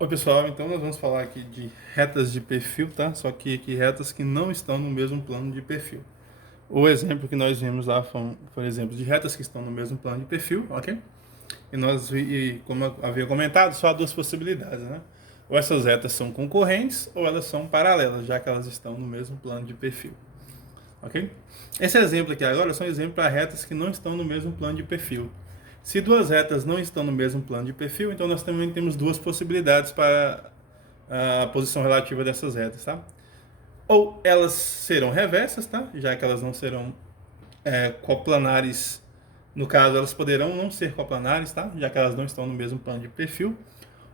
Oi pessoal, então nós vamos falar aqui de retas de perfil, tá? Só que aqui retas que não estão no mesmo plano de perfil. O exemplo que nós vimos lá foi exemplo de retas que estão no mesmo plano de perfil, ok? Como eu havia comentado, só há duas possibilidades, né? Ou essas retas são concorrentes ou elas são paralelas, já que elas estão no mesmo plano de perfil, ok? Esse exemplo aqui agora são exemplos para retas que não estão no mesmo plano de perfil. Se duas retas não estão no mesmo plano de perfil, então nós também temos duas possibilidades para a posição relativa dessas retas, tá? Ou elas serão reversas, tá? Já que elas não serão coplanares. No caso, elas poderão não ser coplanares, tá? Já que elas não estão no mesmo plano de perfil.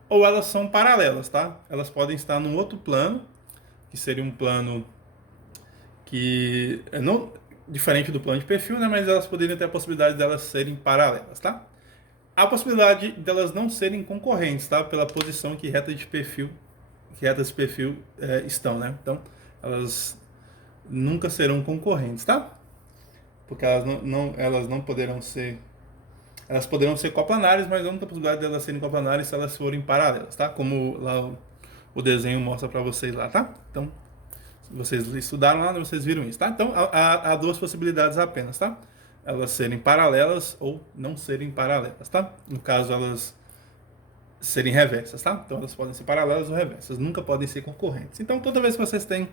Ou elas são paralelas, tá? Elas podem estar num outro plano, que seria um plano que é não diferente do plano de perfil, né? Mas elas poderiam ter a possibilidade delas serem paralelas, tá? A possibilidade delas não serem concorrentes, tá? Pela posição que retas de perfil estão, né? Então, elas nunca serão concorrentes, tá? Porque elas não poderão ser. Elas poderão ser coplanares, mas a única possibilidade delas serem coplanares se elas forem paralelas, tá? Como lá o desenho mostra para vocês lá, tá? Então, vocês estudaram lá, vocês viram isso, tá? Então, há duas possibilidades apenas, tá? Elas serem paralelas ou não serem paralelas, tá? No caso, elas serem reversas, tá? Então, elas podem ser paralelas ou reversas, nunca podem ser concorrentes. Então, toda vez que vocês têm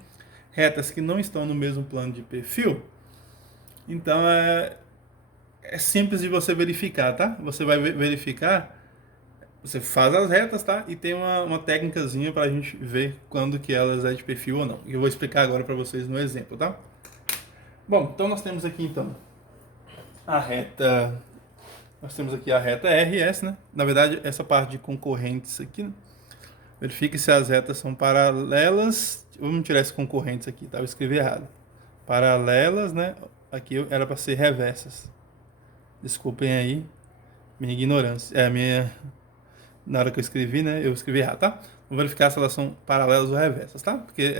retas que não estão no mesmo plano de perfil, então é simples de você verificar, tá? Você vai verificar, você faz as retas, tá? E tem uma técnicazinha para a gente ver quando que elas é de perfil ou não. Eu vou explicar agora para vocês no exemplo, tá? Bom, então nós temos aqui então a reta, nós temos aqui a reta RS, né? Na verdade, essa parte de concorrentes aqui, né? Verifique se as retas são paralelas. Vamos tirar esses concorrentes aqui, tá? Eu escrevi errado. Paralelas, né? Aqui era para ser reversas. Desculpem aí minha ignorância. Na hora que eu escrevi, né? Eu escrevi errado, tá? Vou verificar se elas são paralelas ou reversas, tá? Porque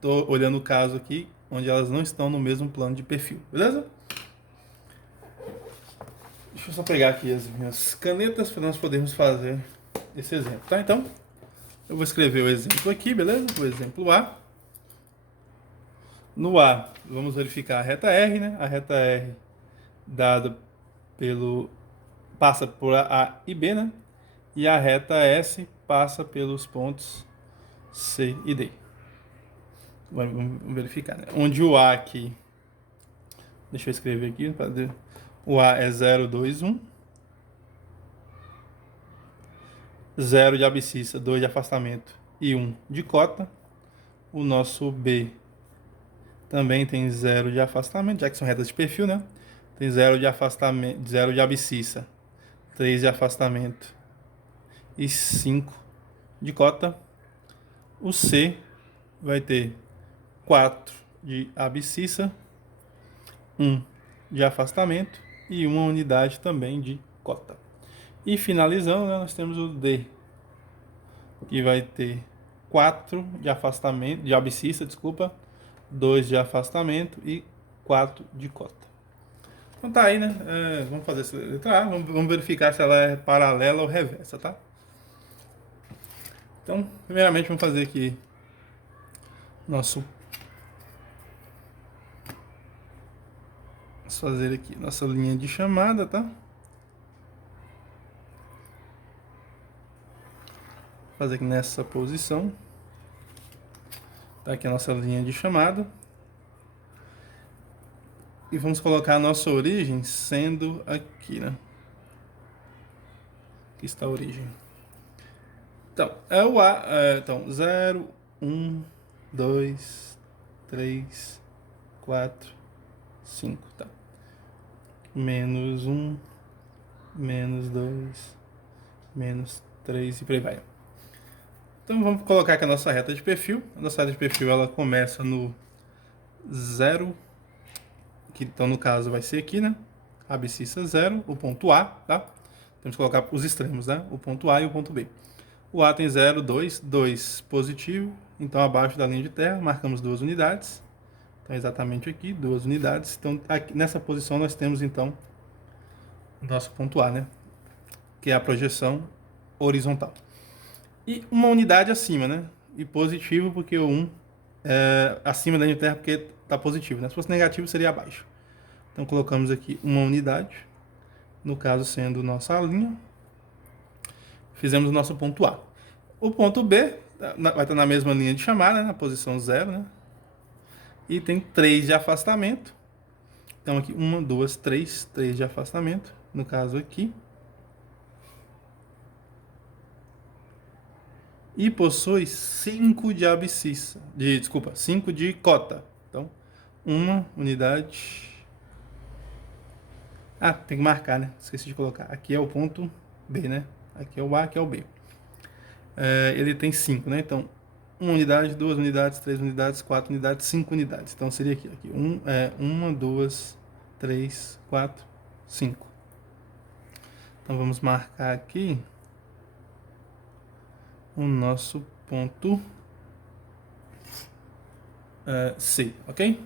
tô olhando o caso aqui onde elas não estão no mesmo plano de perfil, beleza? Deixa eu só pegar aqui as minhas canetas para nós podermos fazer esse exemplo, tá? Então, eu vou escrever o exemplo aqui, beleza? O exemplo A. No A, vamos verificar a reta R, né? A reta R dada passa por A e B, né? E a reta S passa pelos pontos C e D. Vamos verificar, né? Onde o A aqui, deixa eu escrever aqui, o A é 0, 2, 1. 0 de abscissa, 2 de afastamento e 1 de cota. O nosso B também tem 0 de afastamento, já que são retas de perfil, né? Tem 0 de afastamento, 0 de abscissa, 3 de afastamento e 5 de cota. O C vai ter 4 de abscissa, 1 de afastamento e 1 unidade também de cota. E finalizando, né, nós temos o D, que vai ter 4 de afastamento, de abscissa, desculpa, 2 de afastamento e 4 de cota. Então tá aí, né? Vamos fazer essa letra A, vamos verificar se ela é paralela ou reversa, tá? Então, primeiramente vamos fazer aqui nosso vamos fazer aqui nossa linha de chamada, tá? Fazer aqui nessa posição. Tá aqui a nossa linha de chamada. E vamos colocar a nossa origem sendo aqui, né? Aqui está a origem. Então, é o A. Então, 0, 1, 2, 3, 4, 5, tá? Menos 1, menos 2, menos 3 e por aí vai. Então vamos colocar aqui a nossa reta de perfil. A nossa reta de perfil ela começa no 0, que então no caso vai ser aqui, né? Abscissa 0, o ponto A, tá? Temos que colocar os extremos, né? O ponto A e o ponto B. O A tem 0, 2, 2 positivo, então abaixo da linha de terra marcamos 2 unidades. Então exatamente aqui, 2 unidades. Então aqui, nessa posição nós temos então o nosso ponto A, né? Que é a projeção horizontal. E uma unidade acima, né? E positivo porque o 1 é acima da linha de terra porque está positivo, né? Se fosse negativo, seria abaixo. Então, colocamos aqui uma unidade, no caso sendo nossa linha. Fizemos o nosso ponto A. O ponto B vai estar na mesma linha de chamada, né? Na posição 0, né? E tem 3 de afastamento. Então, aqui, 1, 2, 3 de afastamento. No caso aqui. E possui 5 de abscissa. Desculpa, 5 de cota. Então, uma unidade. Ah, tem que marcar, né? Esqueci de colocar. Aqui é o ponto B, né? Aqui é o A, aqui é o B. Ele tem 5, né? Então, 1 unidade, 2 unidades, 3 unidades, 4 unidades, 5 unidades. Então, seria aqui. 1, 2, 3, 4, 5. Então, vamos marcar aqui o nosso ponto C, ok?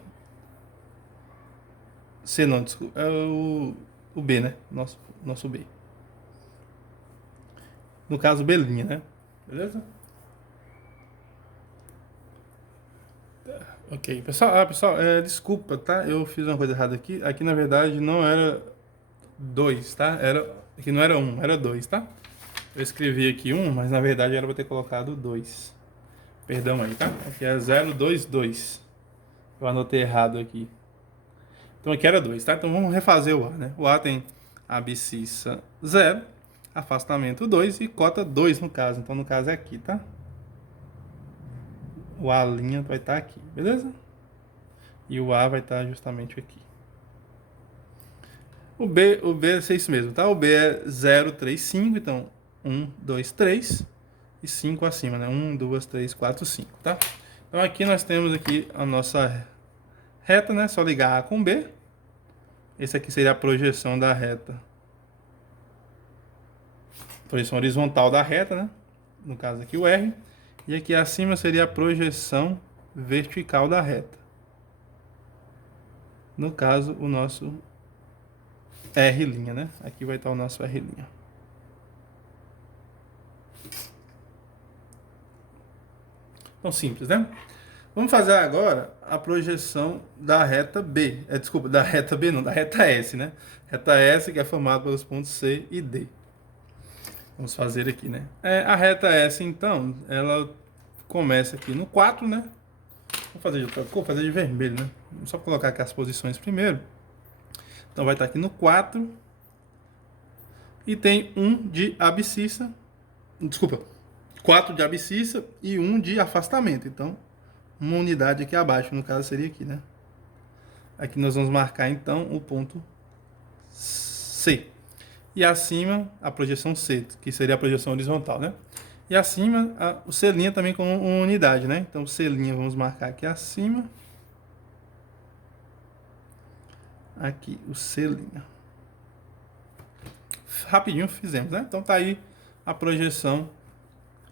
C não, desculpa. É o B, né? Nosso B. No caso, B', né? Beleza? Ok, pessoal, desculpa, tá? Eu fiz uma coisa errada aqui. Aqui na verdade não era 2, tá? Aqui não era 1, era 2, tá? Eu escrevi aqui 1, mas na verdade era para ter colocado 2. Perdão aí, tá? Aqui é 0, 2, 2. Eu anotei errado aqui. Então aqui era 2, tá? Então vamos refazer o A, né? O A tem abscissa 0, afastamento 2 e cota 2 no caso. Então no caso é aqui, tá? O A' vai estar aqui, beleza? E o A vai estar justamente aqui. O B é isso mesmo, tá? O B é 0, 3, 5, então 1, 2, 3 e 5 acima, né? 1, 2, 3, 4, 5, tá? Então aqui nós temos aqui a nossa reta, né? Só ligar A com B. Esse aqui seria a projeção da reta. Projeção horizontal da reta, né? No caso aqui o R. E aqui acima seria a projeção vertical da reta. No caso, o nosso R', né? Aqui vai estar o nosso R'. Então, simples, né? Vamos fazer agora a projeção da reta B. Desculpa, da reta B não, da reta S, né? Reta S que é formada pelos pontos C e D. Vamos fazer aqui, né? A reta S, então, ela começa aqui no 4, né? Vou fazer de outra cor, fazer de vermelho, né? Só colocar aqui as posições primeiro. Então vai estar aqui no 4. E tem 1 de abscissa. Desculpa. 4 de abscissa e 1 de afastamento. Então, uma unidade aqui abaixo, no caso seria aqui, né? Aqui nós vamos marcar então o ponto C. E acima a projeção C, que seria a projeção horizontal, né? E acima o C' também com uma unidade, né? Então o C' vamos marcar aqui acima. Aqui o C'. Rapidinho fizemos, né? Então tá aí a projeção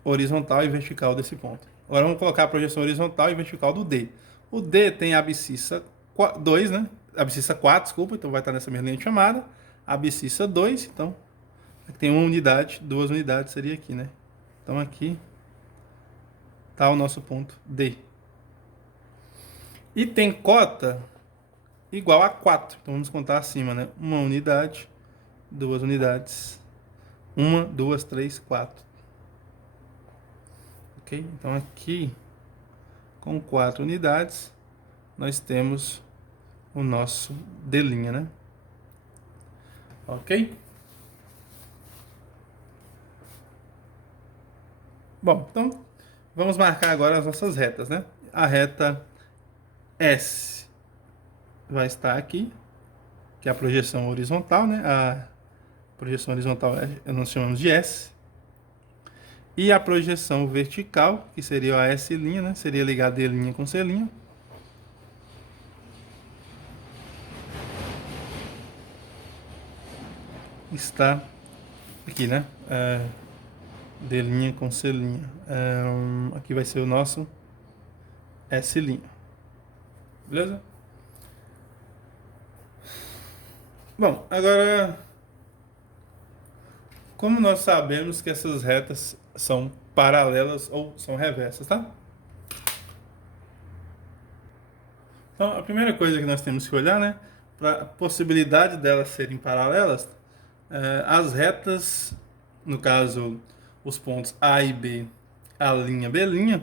horizontal e vertical desse ponto. Agora vamos colocar a projeção horizontal e vertical do D. O D tem a abscissa 2, né? Abscissa 4, desculpa, então vai estar nessa mesma linha de chamada. Abscissa 2, então aqui tem uma unidade, 2 unidades seria aqui, né? Então aqui está o nosso ponto D. E tem cota igual a 4. Então vamos contar acima, né? Uma unidade, 2 unidades. 1, 2, 3, 4. Ok? Então aqui, com 4 unidades, nós temos o nosso D', né? Ok? Bom, então vamos marcar agora as nossas retas, né? A reta S vai estar aqui, que é a projeção horizontal, né? A projeção horizontal nós chamamos de S. E a projeção vertical, que seria a S', né? Seria ligar D' com C'. Está aqui, né? D' com C'. Aqui vai ser o nosso S'. Beleza? Bom, agora, como nós sabemos que essas retas são paralelas ou são reversas, tá? Então, a primeira coisa que nós temos que olhar, né, para a possibilidade delas serem paralelas, as retas, no caso, os pontos A e B, a linha B',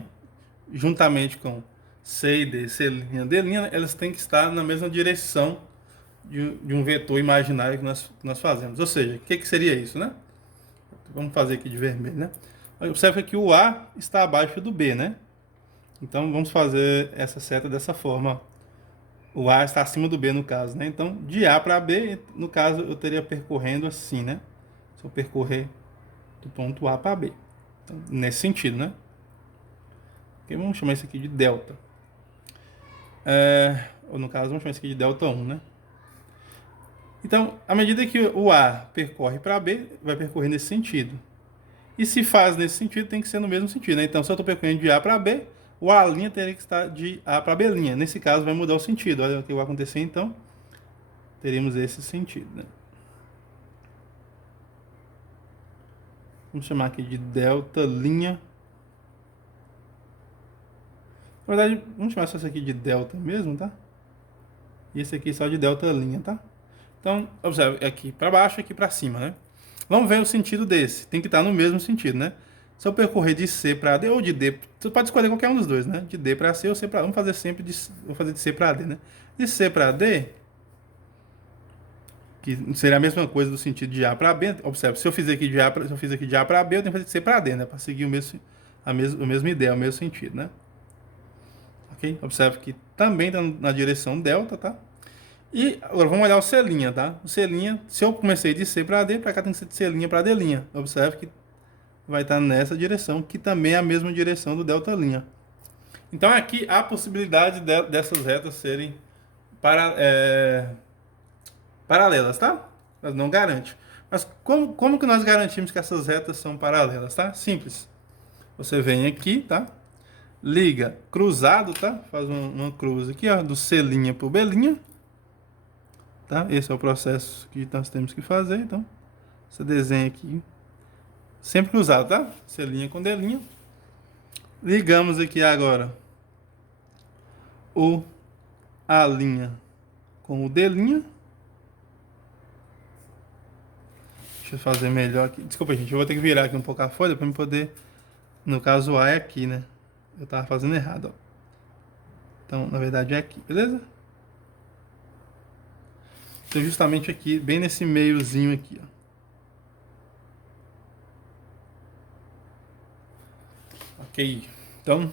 juntamente com C e D, C', D', elas têm que estar na mesma direção de um vetor imaginário que nós fazemos. Ou seja, o que seria isso, né? Vamos fazer aqui de vermelho, né? Observe que o A está abaixo do B, né? Então, vamos fazer essa seta dessa forma. O A está acima do B, no caso, né? Então, de A para B, no caso, eu teria percorrendo assim, né? Se eu percorrer do ponto A para B. Então, nesse sentido, né? Okay, vamos chamar isso aqui de delta. Ou no caso, vamos chamar isso aqui de delta 1, né? Então, à medida que o A percorre para B, vai percorrer nesse sentido. E se faz nesse sentido, tem que ser no mesmo sentido, né? Então, se eu estou percorrendo de A para B, o A' teria que estar de A para B'. Nesse caso, vai mudar o sentido. Olha o que vai acontecer, então. Teremos esse sentido, né? Vamos chamar aqui de delta linha. Na verdade, vamos chamar só isso aqui de delta mesmo, tá? E esse aqui só de delta linha, tá? Então, observe, aqui para baixo e aqui para cima, né? Vamos ver o sentido desse. Tem que estar no mesmo sentido, né? Se eu percorrer de C para D ou de D, você pode escolher qualquer um dos dois, né? De D para C ou C para... Vamos fazer sempre vou fazer de C para D, né? De C para D, que seria a mesma coisa do sentido de A para B. Observe, se eu fiz aqui de A para B, eu tenho que fazer de C para D, né? Para seguir a mesma ideia, o mesmo sentido, né? Ok? Observe que também está na direção delta, tá? E agora vamos olhar o C', tá? O C', se eu comecei de C para D, para cá tem que ser de C' para D'. Observe que vai estar nessa direção, que também é a mesma direção do delta'. Então aqui há a possibilidade dessas retas serem paralelas, tá? Mas não garante. Mas como que nós garantimos que essas retas são paralelas, tá? Simples. Você vem aqui, tá? Liga cruzado, tá? Faz uma cruz aqui, ó, do C' para o B'. Tá? Esse é o processo que nós temos que fazer. Então, você desenha aqui, sempre cruzado, tá? C' com D'. Ligamos aqui agora o A' com o D'. Deixa eu fazer melhor aqui. Desculpa, gente, eu vou ter que virar aqui um pouco a folha para eu poder... No caso, o A é aqui, né? Eu tava fazendo errado, ó. Então, na verdade, é aqui, beleza? Então, justamente aqui, bem nesse meiozinho aqui, ó. Ok. Então,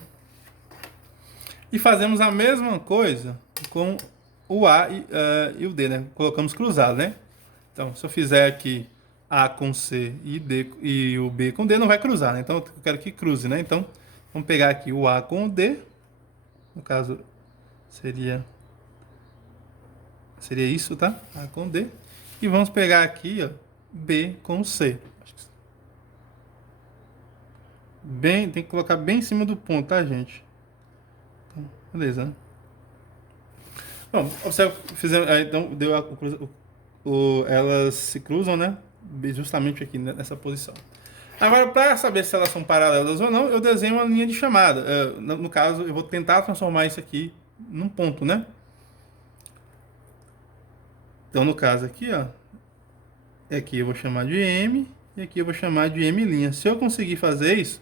e fazemos a mesma coisa com o A e o D, né? Colocamos cruzado, né? Então, se eu fizer aqui A com C e D e o B com D, não vai cruzar, né? Então, eu quero que cruze, né? Então, vamos pegar aqui o A com o D. No caso, seria isso, tá? A com D. E vamos pegar aqui, ó, B com C. Tem que colocar bem em cima do ponto, tá, gente? Então, beleza, né? Bom, observe, então deu elas se cruzam, né? Justamente aqui nessa posição. Agora, para saber se elas são paralelas ou não, eu desenho uma linha de chamada. No caso, eu vou tentar transformar isso aqui num ponto, né? Então, no caso aqui, ó, aqui eu vou chamar de M e aqui eu vou chamar de M'. Se eu conseguir fazer isso,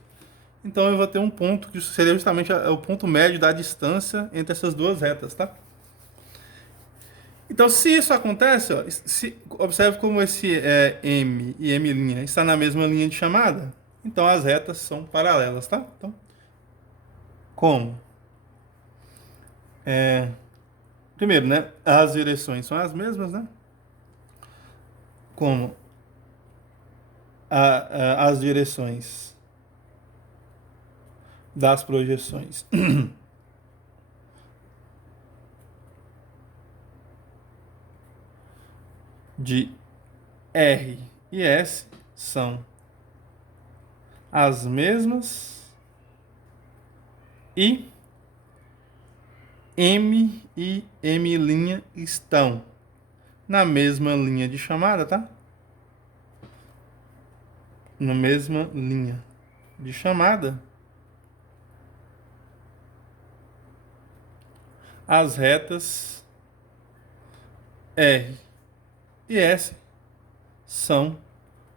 então eu vou ter um ponto que seria justamente o ponto médio da distância entre essas duas retas, tá? Então, se isso acontece, ó, observe como esse M e M' está na mesma linha de chamada. Então, as retas são paralelas, tá? Então, como? Primeiro, né? As direções são as mesmas, né? Como as direções das projeções de R e S são as mesmas e M e M' estão na mesma linha de chamada, tá? Na mesma linha. de chamada, as retas R e S são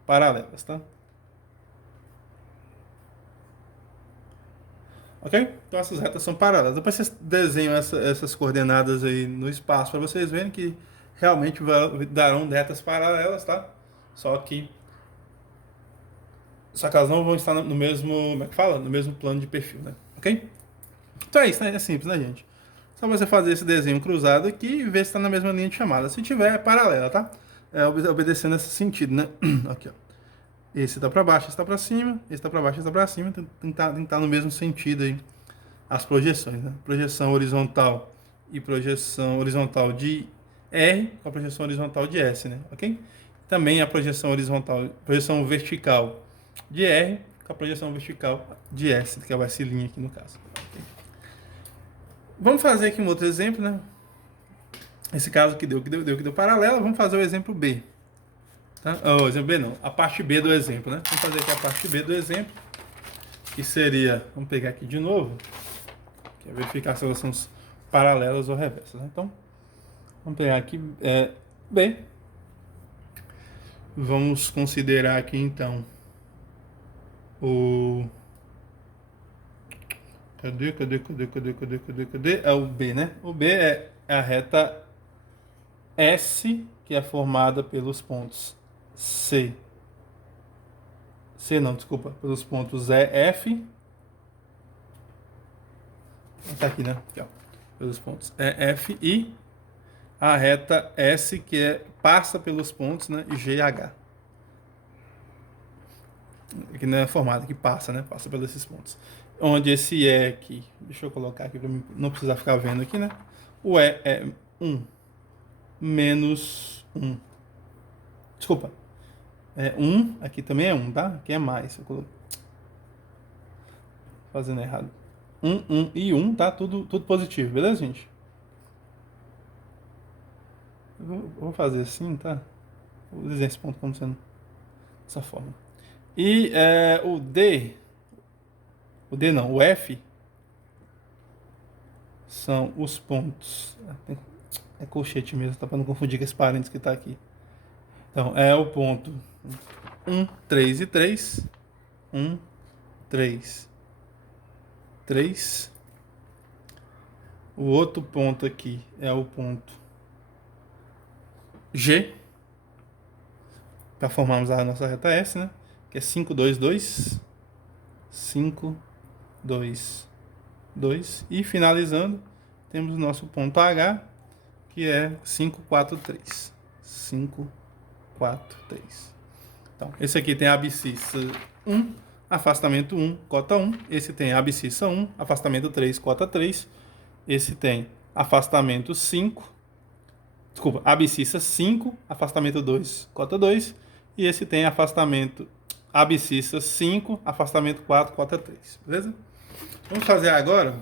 paralelas, tá? Ok? Então essas retas são paralelas. Depois vocês desenham essas coordenadas aí no espaço para vocês verem que realmente darão retas paralelas, tá? Só que elas não vão estar no mesmo, como é que fala? No mesmo plano de perfil, né? Ok? Então é isso, né? É simples, né, gente? Só você fazer esse desenho cruzado aqui e ver se está na mesma linha de chamada. Se tiver, é paralela, tá? É obedecendo nesse sentido, né? Aqui, ó. Esse está para baixo, esse está para cima, esse está para baixo, esse está para cima. Tem que estar no mesmo sentido aí as projeções, né? Projeção horizontal e projeção horizontal de R com a projeção horizontal de S, né? Ok? Também a projeção horizontal, projeção vertical de R com a projeção vertical de S, que é o S' aqui no caso. Okay? Vamos fazer aqui um outro exemplo, né? Esse caso que deu paralela, vamos fazer o exemplo B. Tá? O exemplo B não, a parte B do exemplo, né? Vamos fazer aqui a parte B do exemplo, que seria, vamos pegar aqui de novo, que é verificar se elas são paralelas ou reversas. Né? Então, vamos pegar aqui B. Vamos considerar aqui então o... Cadê? É o B, né? O B é a reta S, que é formada pelos pontos C. C não, desculpa. Pelos pontos E, F. Tá aqui, né? Aqui, ó. Pelos pontos E, F e a reta S, que passa pelos pontos, né? G, H. Aqui não é formada, que passa, né? Passa pelos esses pontos. Onde esse E aqui, deixa eu colocar aqui para não precisar ficar vendo aqui, né? O E é 1 menos 1. Desculpa. É 1, aqui também é 1, tá? Aqui é mais. Eu coloquei. Fazendo errado. 1 e 1, tá? Tudo positivo, beleza, gente? Eu vou fazer assim, tá? Vou desenhar esse ponto como sendo dessa forma. E o D não, o F são os pontos. É colchete mesmo, tá? Para não confundir com esse parênteses que tá aqui. Então, é o ponto 1, 3 e 3. 1, 3, 3. O outro ponto aqui é o ponto G, para formarmos a nossa reta S, né? Que é 5, 2, 2. 5, 2, 2. E finalizando, temos o nosso ponto H, que é 5, 4, 3. 5, 4, 3. Então, esse aqui tem abscissa 1, afastamento 1, cota 1. Esse tem abscissa 1, afastamento 3, cota 3. Esse tem afastamento 5. Desculpa, abscissa 5, afastamento 2, cota 2. E esse tem afastamento abscissa 5, afastamento 4, cota 3. Beleza? Vamos fazer agora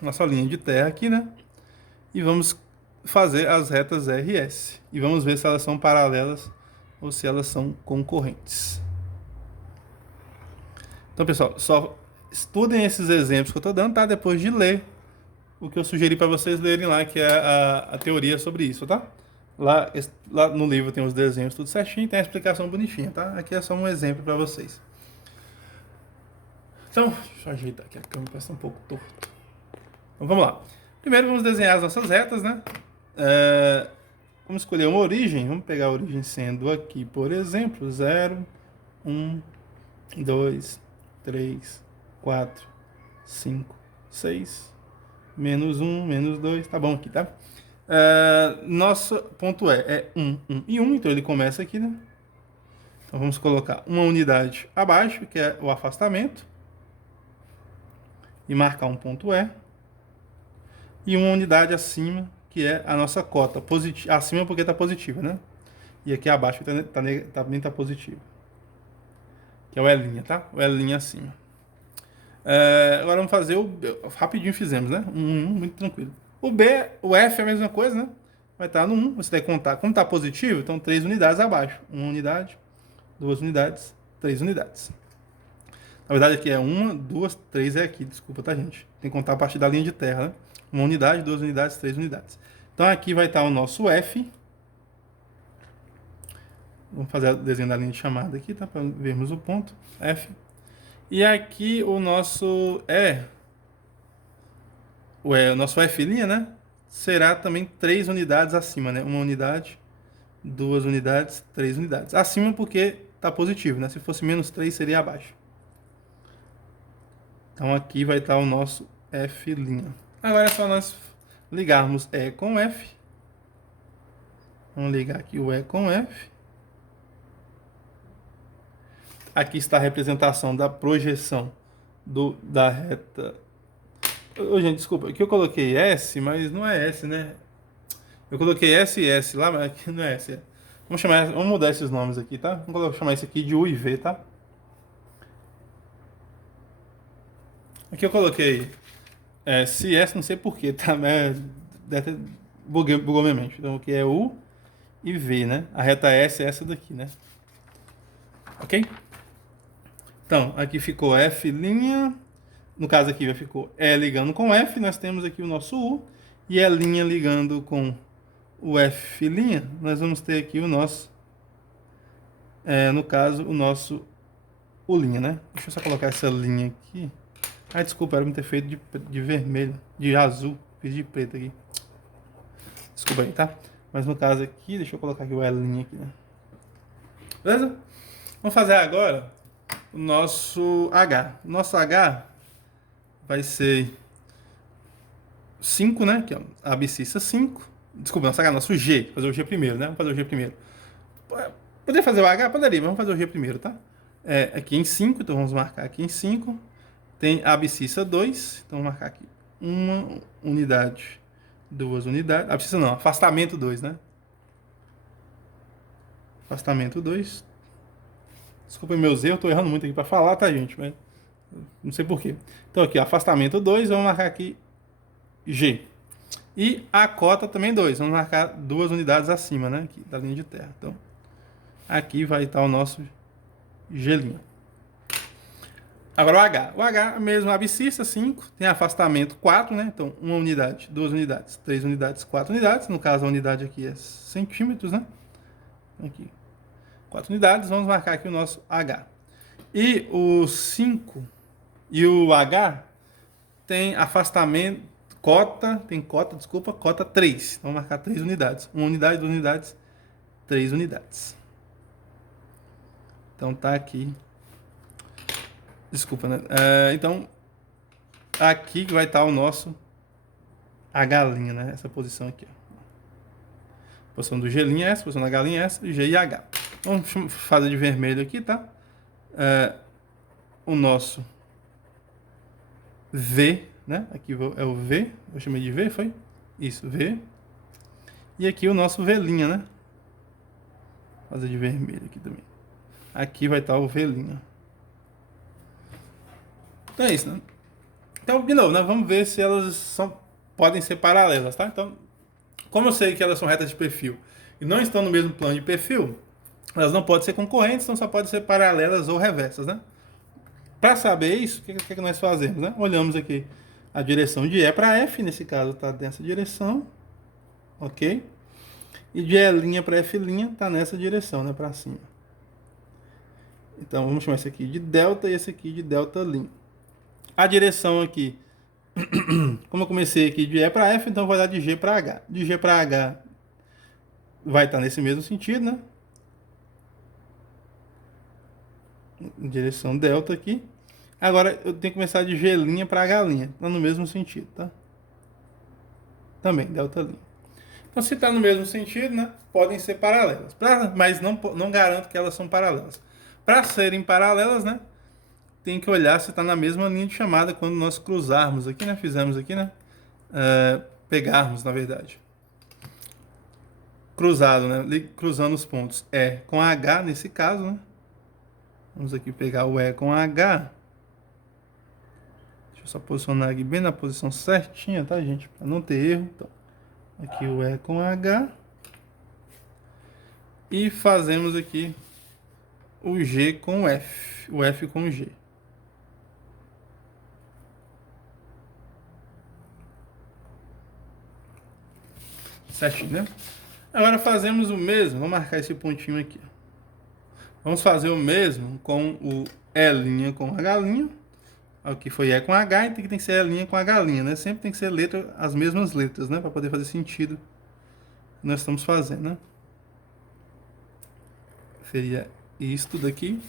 nossa linha de terra aqui, né? E vamos fazer as retas R e S. E vamos ver se elas são paralelas ou se elas são concorrentes. Então, pessoal, só estudem esses exemplos que eu estou dando, tá? Depois de ler o que eu sugeri para vocês lerem lá, que é a teoria sobre isso, tá? Lá no livro tem os desenhos tudo certinho, tem a explicação bonitinha, tá? Aqui é só um exemplo para vocês. Então, deixa eu ajeitar aqui, a câmera parece um pouco torta. Então, vamos lá. Primeiro vamos desenhar as nossas retas, né? Vamos escolher uma origem. Vamos pegar a origem sendo aqui, por exemplo, 0, 1, 2, 3, 4, 5, 6, menos 1, menos 2. Tá bom aqui, tá? Nosso ponto é 1, 1 e 1, então ele começa aqui, né? Então vamos colocar uma unidade abaixo, que é o afastamento, e marcar um ponto E. E uma unidade acima, que é a nossa cota. Acima porque está positiva, né? E aqui abaixo também está positivo. Que é o E', tá? O E' acima. Agora vamos fazer rapidinho fizemos, né? Muito tranquilo. O F é a mesma coisa, né? Vai estar no 1. Você vai contar. Como está positivo, então 3 unidades abaixo. 1 unidade, 2 unidades, 3 unidades. Na verdade, aqui é uma, duas, três é aqui. Desculpa, tá, gente? Tem que contar a partir da linha de terra, né? Uma unidade, duas unidades, três unidades. Então, aqui vai estar o nosso F. Vamos fazer o desenho da linha de chamada aqui, tá? Para vermos o ponto. F. E aqui o nosso o nosso F', né? Será também 3 unidades acima, né? Uma unidade, duas unidades, 3 unidades. Acima porque tá positivo, né? Se fosse menos 3, seria abaixo. Então aqui vai estar o nosso F'. Agora é só nós ligarmos E com F. Vamos ligar aqui o E com F. Aqui está a representação da projeção da reta. Gente, desculpa, aqui eu coloquei S, mas não é S, né? Eu coloquei S e S lá, mas aqui não é S. Vamos mudar esses nomes aqui, tá? Vamos chamar isso aqui de U e V, tá? Aqui eu coloquei S e S, não sei porquê, tá? Deve ter bugou minha mente. Então aqui é U e V, né? A reta S é essa daqui, né? Ok? Então, aqui ficou F'. No caso aqui ficou E ligando com F. Nós temos aqui o nosso U. E E' ligando com o F'. Nós vamos ter aqui o nosso... no caso, o nosso U', né? Deixa eu só colocar essa linha aqui. Ah, desculpa, era me ter feito de vermelho, de azul. Fiz de preto aqui. Desculpa aí, tá? Mas no caso aqui, deixa eu colocar aqui o E' aqui, né? Beleza? Vamos fazer agora o nosso H. O nosso H vai ser 5, né? Aqui, ó, a abscissa 5. Desculpa, nosso H, nosso G. Fazer o G primeiro, né? Vamos fazer o G primeiro. Poderia fazer o H? Poderia, mas vamos fazer o G primeiro, tá? Aqui em 5, então vamos marcar aqui em 5. Tem a abscissa 2, então vamos marcar aqui uma unidade, duas unidades. Abscissa não, afastamento 2, né? Afastamento 2. Desculpa meus erros, tô errando muito aqui para falar, tá, gente? Mas não sei porquê. Então aqui, afastamento 2, vamos marcar aqui G. E a cota também 2, vamos marcar 2 unidades acima, né? Aqui, da linha de terra. Então, aqui vai estar o nosso G'. Agora o H. O H, mesmo abscissa 5, tem afastamento 4, né? Então, uma unidade, duas unidades, 3 unidades, 4 unidades. No caso, a unidade aqui é centímetros, né? Aqui, 4 unidades. Vamos marcar aqui o nosso H. E o 5 e o H tem afastamento, cota 3. Vamos marcar 3 unidades. Uma unidade, duas unidades, 3 unidades. Então, tá aqui. Desculpa, né? Então, aqui que vai estar o nosso H', né? Essa posição aqui, ó. Posição do G' é essa, posição da H' é essa, G e H. Vamos fazer de vermelho aqui, tá? O nosso V, né? Aqui é o V, eu chamei de V, foi? Isso, V. E aqui o nosso V', né? Vou fazer de vermelho aqui também. Aqui vai estar o V'. Então é isso, né? Então, de novo, né? Vamos ver se elas podem ser paralelas, tá? Então, como eu sei que elas são retas de perfil e não estão no mesmo plano de perfil, elas não podem ser concorrentes, então só podem ser paralelas ou reversas, né? Para saber isso, o que nós fazemos, né? Olhamos aqui a direção de E para F, nesse caso está nessa direção, ok? E de E' para F' está nessa direção, né? Para cima. Então, vamos chamar esse aqui de delta e esse aqui de delta'. A direção aqui, como eu comecei aqui de E para F, então vai dar de G para H. De G para H vai estar nesse mesmo sentido, né? Em direção delta aqui. Agora eu tenho que começar de G' para H', tá no mesmo sentido, tá? Também, delta'. Então, se está no mesmo sentido, né? Podem ser paralelas, mas não garanto que elas são paralelas. Para serem paralelas, né? Tem que olhar se está na mesma linha de chamada quando nós cruzarmos aqui, né? Fizemos aqui, né? Pegarmos, na verdade. Cruzado, né? Cruzando os pontos E com H, nesse caso, né? Vamos aqui pegar o E com H. Deixa eu só posicionar aqui bem na posição certinha, tá, gente? Para não ter erro. Então, aqui o E com H. E fazemos aqui o G com o F. O F com o G. certinho, né? Agora fazemos o mesmo, vou marcar esse pontinho aqui. Vamos fazer o mesmo com o E' com H'. Aqui foi E com H, então tem que ser E' com H', né? Sempre tem que ser as mesmas letras, né? Para poder fazer sentido o que nós estamos fazendo, né? Seria isto daqui.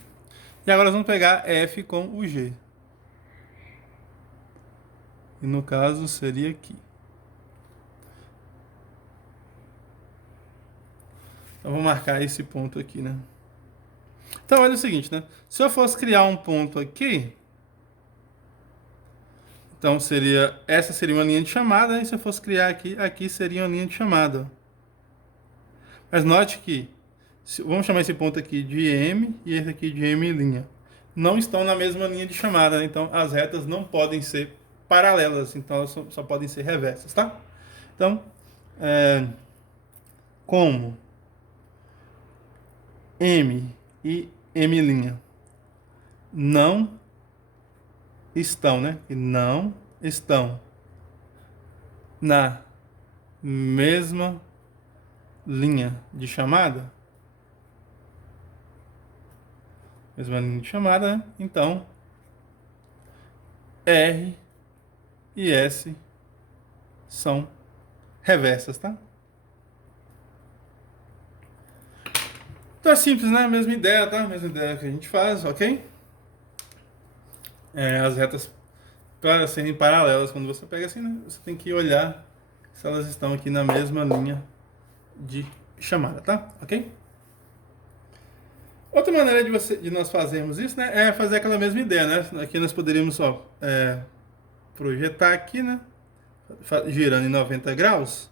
E agora nós vamos pegar F com o G. E no caso seria aqui. Então vou marcar esse ponto aqui, né? Então olha o seguinte, né? Se eu fosse criar um ponto aqui, então essa seria uma linha de chamada, e se eu fosse criar aqui seria uma linha de chamada. Mas note que, vamos chamar esse ponto aqui de M e esse aqui de M'. Não estão na mesma linha de chamada, né? Então as retas não podem ser paralelas, então elas só podem ser reversas, tá? Então, como M e M' não estão, né? E não estão na mesma linha de chamada. Mesma linha de chamada, né? Então, R e S são reversas, tá? Então é simples, né? Mesma ideia, tá? Mesma ideia que a gente faz, ok? As retas, para serem paralelas, quando você pega assim, né? Você tem que olhar se elas estão aqui na mesma linha de chamada, tá? Ok? Outra maneira de nós fazermos isso, né? É fazer aquela mesma ideia, né? Aqui nós poderíamos só projetar aqui, né? Girando em 90 graus.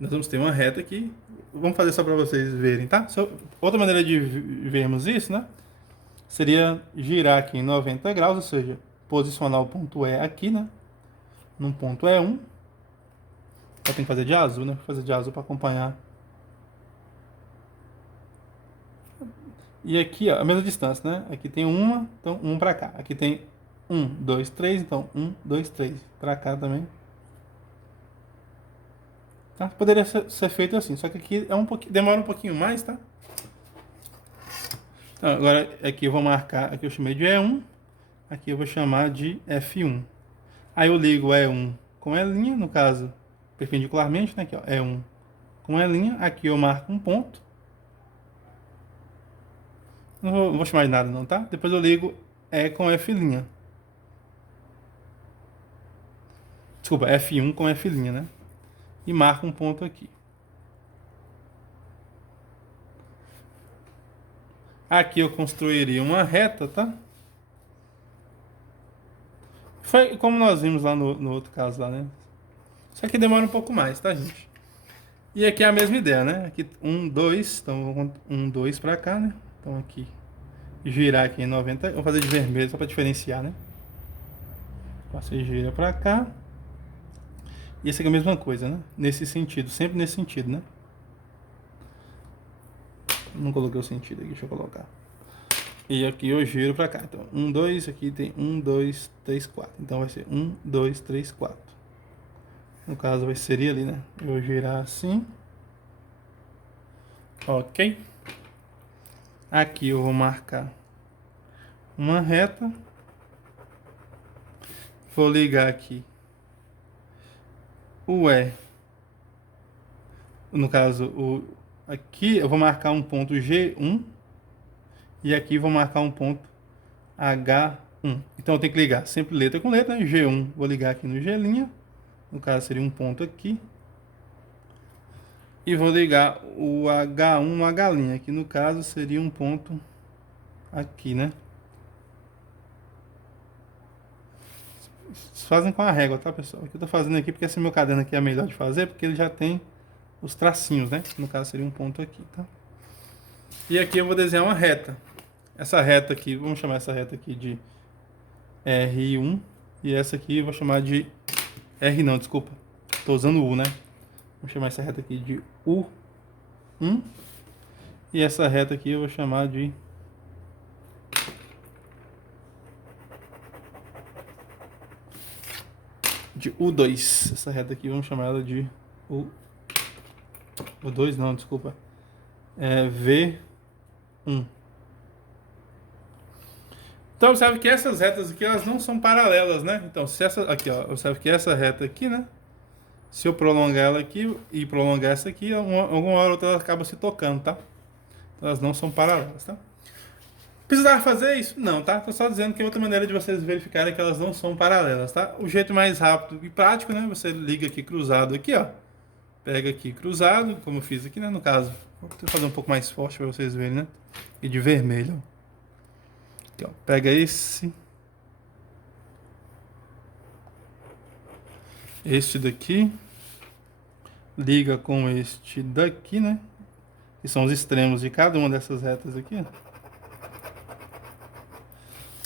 Nós vamos ter uma reta aqui. Vamos fazer só para vocês verem, tá? Outra maneira de vermos isso, né? Seria girar aqui em 90 graus, ou seja, posicionar o ponto E aqui, né? Num ponto E1. Eu tenho que fazer de azul, né? Vou fazer de azul para acompanhar. E aqui, ó, a mesma distância, né? Aqui tem uma, então um para cá. Aqui tem 1, 2, 3, então 1, 2, 3. Para cá também. Tá? Poderia ser feito assim, só que aqui demora um pouquinho mais, tá? Então, agora aqui eu vou marcar, aqui eu chamei de E1, aqui eu vou chamar de F1. Aí eu ligo E1 com E', no caso, perpendicularmente, né? Aqui, ó, E1 com E', aqui eu marco um ponto. Não vou chamar de nada não, tá? Depois eu ligo E com F'. Desculpa, F1 com F', né? E marco um ponto aqui. Aqui eu construiria uma reta, tá? Foi como nós vimos lá no outro caso lá, né? Só que demora um pouco mais, tá, gente? E aqui é a mesma ideia, né? Aqui 1, 2, então 1, 2 pra cá, né? Então aqui, girar aqui em 90, vou fazer de vermelho só pra diferenciar, né? Você gira pra cá. E esse aqui é a mesma coisa, né? Nesse sentido, sempre nesse sentido, né? Não coloquei o sentido aqui, deixa eu colocar. E aqui eu giro pra cá. Então, 1, 2, aqui tem 1, 2, 3, 4. Então vai ser 1, 2, 3, 4. No caso, seria ali, né? Eu vou girar assim. Ok. Aqui eu vou marcar uma reta. Vou ligar aqui o E. No caso, aqui eu vou marcar um ponto G1. E aqui vou marcar um ponto H1. Então eu tenho que ligar sempre letra com letra. G1 vou ligar aqui no G'. No caso seria um ponto aqui. E vou ligar o H1 no H'. Aqui no caso seria um ponto aqui, né? Fazem com a régua, tá, pessoal? O que eu tô fazendo aqui, porque esse meu caderno aqui é melhor de fazer, porque ele já tem os tracinhos, né? No caso seria um ponto aqui, tá? E aqui eu vou desenhar uma reta. Essa reta aqui, vamos chamar essa reta aqui de R1. E essa aqui eu vou chamar de... R não, desculpa. Tô usando U, né? Vou chamar essa reta aqui de U1. E essa reta aqui eu vou chamar de... U2. Essa reta aqui vamos chamar ela de o 2 não, desculpa. É V1. Então, observe que essas retas aqui, elas não são paralelas, né? Então, se essa aqui, ó, observe que essa reta aqui, né? Se eu prolongar ela aqui e prolongar essa aqui, alguma hora ou outra ela acaba se tocando, tá? Então, elas não são paralelas, tá? Precisava fazer isso? Não, tá? Tô só dizendo que é outra maneira de vocês verificarem que elas não são paralelas, tá? O jeito mais rápido e prático, né? Você liga aqui cruzado aqui, ó. Pega aqui cruzado, como eu fiz aqui, né? No caso, vou fazer um pouco mais forte para vocês verem, né? E de vermelho. Aqui, ó. Pega este daqui, liga com este daqui, né? Que são os extremos de cada uma dessas retas aqui, ó.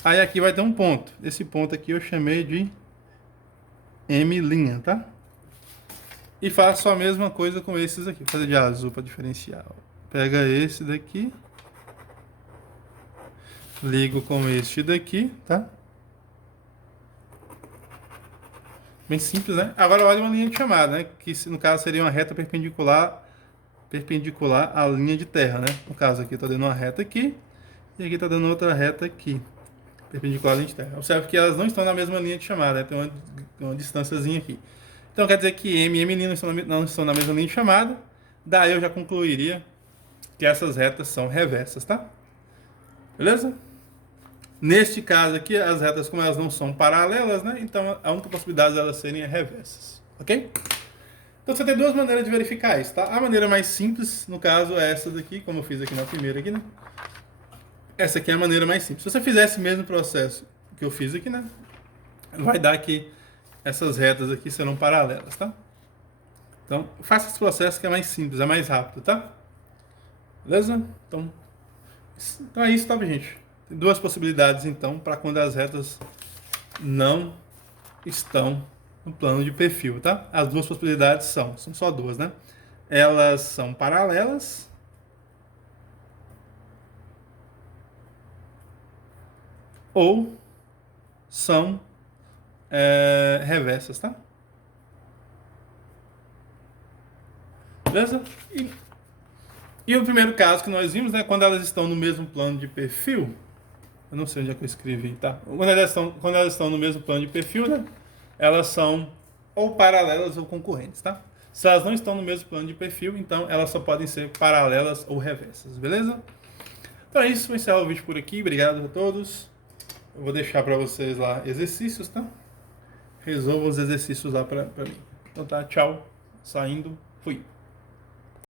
Aí aqui vai ter um ponto. Esse ponto aqui eu chamei de M', tá? E faço a mesma coisa com esses aqui. Vou fazer de azul para diferenciar. Pega esse daqui. Ligo com este daqui, tá? Bem simples, né? Agora olha uma linha de chamada, né? Que no caso seria uma reta perpendicular à linha de terra, né? No caso aqui tá dando uma reta aqui e aqui tá dando outra reta aqui, perpendicular à linha de terra. Observe que elas não estão na mesma linha de chamada, né? Tem uma distânciazinha aqui. Então quer dizer que M e M' não estão na mesma linha de chamada. Daí eu já concluiria que essas retas são reversas, tá? Beleza? Neste caso aqui, as retas, como elas não são paralelas, né? Então a única possibilidade de elas serem reversas, ok? Então você tem duas maneiras de verificar isso, tá? A maneira mais simples, no caso, é essa daqui, como eu fiz aqui na primeira aqui, né? Essa aqui é a maneira mais simples. Se você fizer esse mesmo processo que eu fiz aqui, né? Vai dar que essas retas aqui serão paralelas, tá? Então, faça esse processo que é mais simples, é mais rápido, tá? Beleza? Então é isso, tá, gente? Tem duas possibilidades, então, para quando as retas não estão no plano de perfil, tá? As duas possibilidades são só duas, né? Elas são paralelas ou são reversas, tá? Beleza? E o primeiro caso que nós vimos, né? Quando elas estão no mesmo plano de perfil, eu não sei onde é que eu escrevi, tá? Quando elas estão no mesmo plano de perfil, né? Elas são ou paralelas ou concorrentes, tá? Se elas não estão no mesmo plano de perfil, então elas só podem ser paralelas ou reversas, beleza? Então é isso, vou encerrar o vídeo por aqui. Obrigado a todos. Eu vou deixar para vocês lá exercícios, tá? Resolvam os exercícios lá para mim. Então tá, tchau. Saindo, fui.